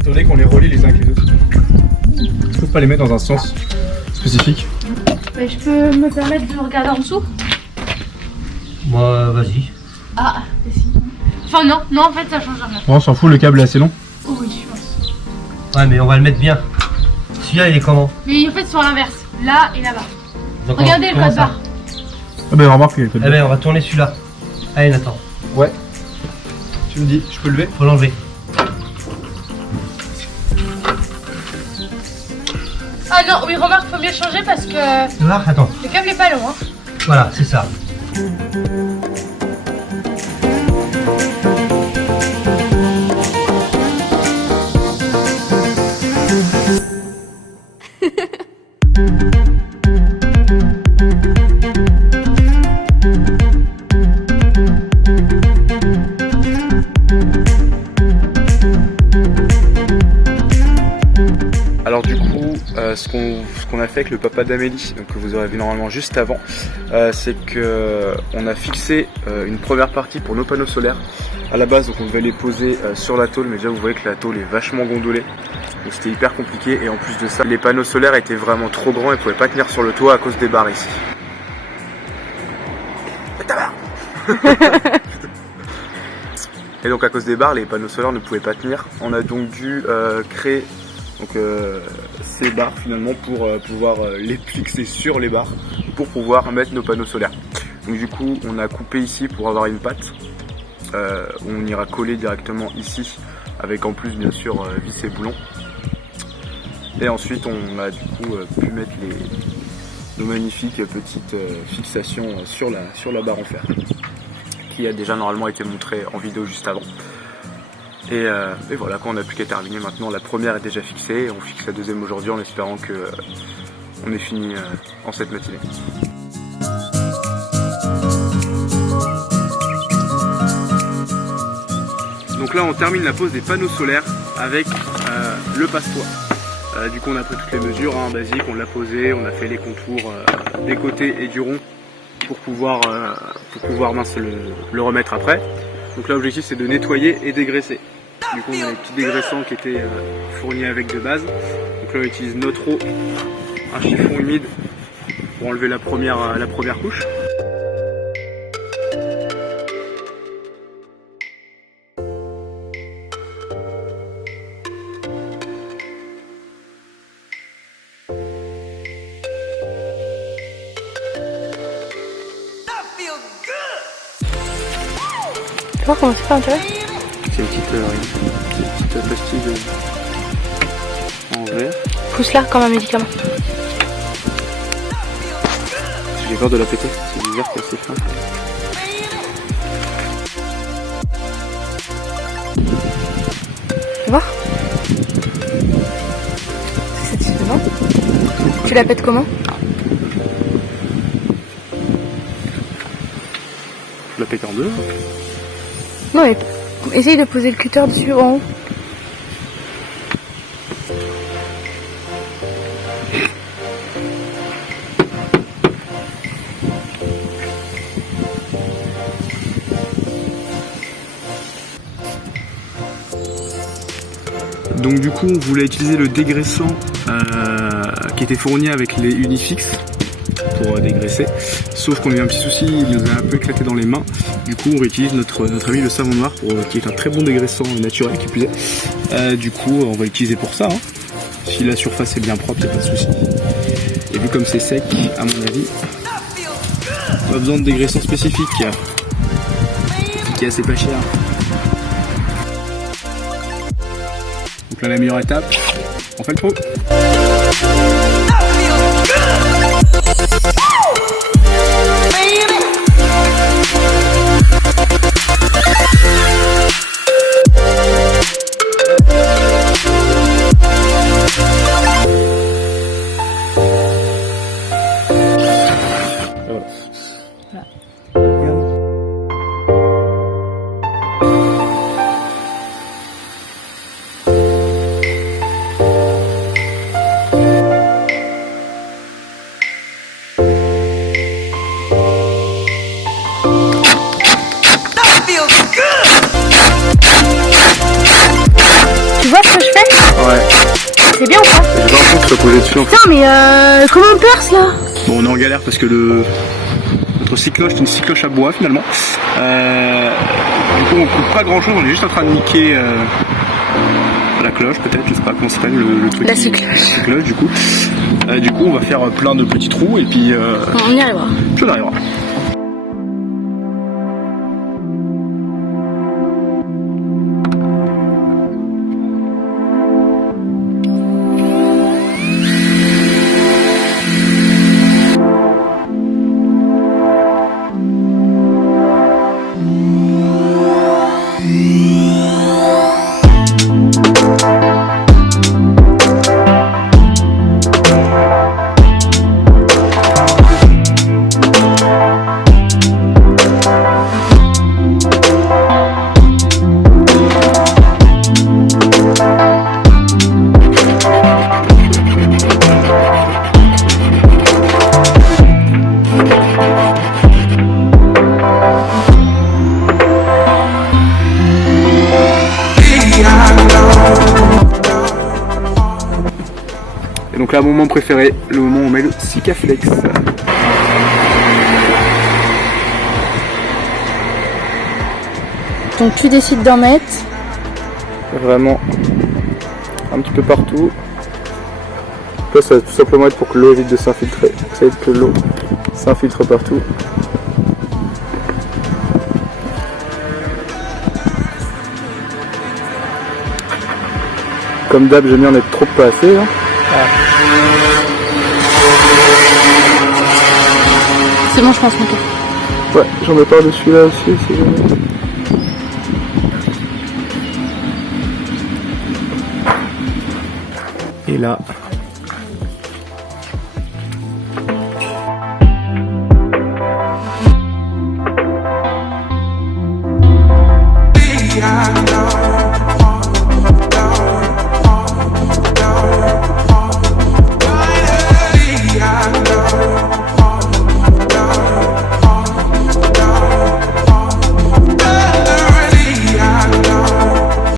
Étant donné qu'on les relie les uns avec les autres. Est-ce qu'on peut pas les mettre dans un sens spécifique? Je peux me permettre de regarder en dessous? Moi, vas-y. Ah, si. Enfin non, non en fait ça change rien. Bon, on s'en fout, le câble est assez long. Oh oui, je pense. Ouais, mais on va le mettre bien. Celui-là, il est comment? Mais en fait, ils sont à l'inverse. Là et là-bas. Donc, Regardez le comment code ça? barre. Ah bah remarque qu'il y a le code Eh ben, on va tourner celui-là. Allez, Nathan. Ouais. Tu me dis, je peux le lever? Faut l'enlever. Ah non, oui, remarque, faut mieux changer parce que Tu vois? Attends. le câble est pas long. Hein. Voilà, c'est ça. Alors du coup, ce qu'on a fait avec le papa d'Amélie, donc que vous aurez vu normalement juste avant, c'est que on a fixé une première partie pour nos panneaux solaires. À la base, donc on devait les poser sur la tôle, mais déjà vous voyez que la tôle est vachement gondolée, donc c'était hyper compliqué. Et en plus de ça, les panneaux solaires étaient vraiment trop grands et pouvaient pas tenir sur le toit à cause des barres ici. Et donc à cause des barres, les panneaux solaires ne pouvaient pas tenir. On a donc dû créer ces barres finalement pour pouvoir les fixer sur les barres pour pouvoir mettre nos panneaux solaires. Donc du coup on a coupé ici pour avoir une patte où on ira coller directement ici avec en plus bien sûr vis et boulons. Et ensuite on a du coup pu mettre nos magnifiques petites fixations sur la barre en fer qui a déjà normalement été montrée en vidéo juste avant. Et voilà, quand on n'a plus qu'à terminer maintenant, la première est déjà fixée et on fixe la deuxième aujourd'hui en espérant que on ait fini en cette matinée. Donc là on termine la pose des panneaux solaires avec le passe-toit. Du coup on a pris toutes les mesures basiques, on l'a posé, on a fait les contours des côtés et du rond pour pouvoir le remettre après. Donc là l'objectif c'est de nettoyer et dégraisser. Du coup on a les petits dégraissants qui étaient fournis avec de base. Donc là on utilise notre eau, un chiffon humide pour enlever la première couche. Tu vois comment c'est pas intéressant? C'est une petite pastille en verre. Pousse-la comme un médicament. J'ai peur de la péter, c'est du verre qui est assez fin. Tu vois? C'est satisfaisant. Tu la pètes comment? Je la pète en deux. Non mais essaye de poser le cutter dessus en haut. Donc du coup on voulait utiliser le dégraissant qui était fourni avec les Unifix pour dégraisser, sauf qu'on a eu un petit souci, il nous a un peu éclaté dans les mains. Du coup on réutilise notre ami le savon noir qui est un très bon dégraissant naturel qui plus est. Du coup on va l'utiliser pour ça. Si la surface est bien propre, il n'y a pas de souci. Et vu comme c'est sec, à mon avis, pas besoin de dégraissant spécifique qui est assez pas cher. Donc là la meilleure étape, on fait le trou. C'est bien ou pas? J'ai l'impression que tu vas poser dessus en fait. Putain, mais comment on perce là? Bon, on est en galère parce que notre cycloche, c'est une cycloche à bois finalement. Du coup, on coupe pas grand chose, on est juste en train de niquer la cloche, peut-être, je sais pas comment ça s'appelle le truc. La sous-cloche. La sous-cloche, du coup. Du coup, on va faire plein de petits trous et puis. On y arrivera. Puis on arrivera. Et donc là, mon moment préféré, le moment où on met le Sikaflex. Donc tu décides d'en mettre. Vraiment un petit peu partout. Là, ça va tout simplement être pour que l'eau évite de s'infiltrer. Ça évite que l'eau s'infiltre partout. Comme d'hab, j'aime bien en être trop pas assez. Hein. C'est bon, je pense, mon tour. Ouais, j'en mets par-dessus là aussi, si jamais. Et là,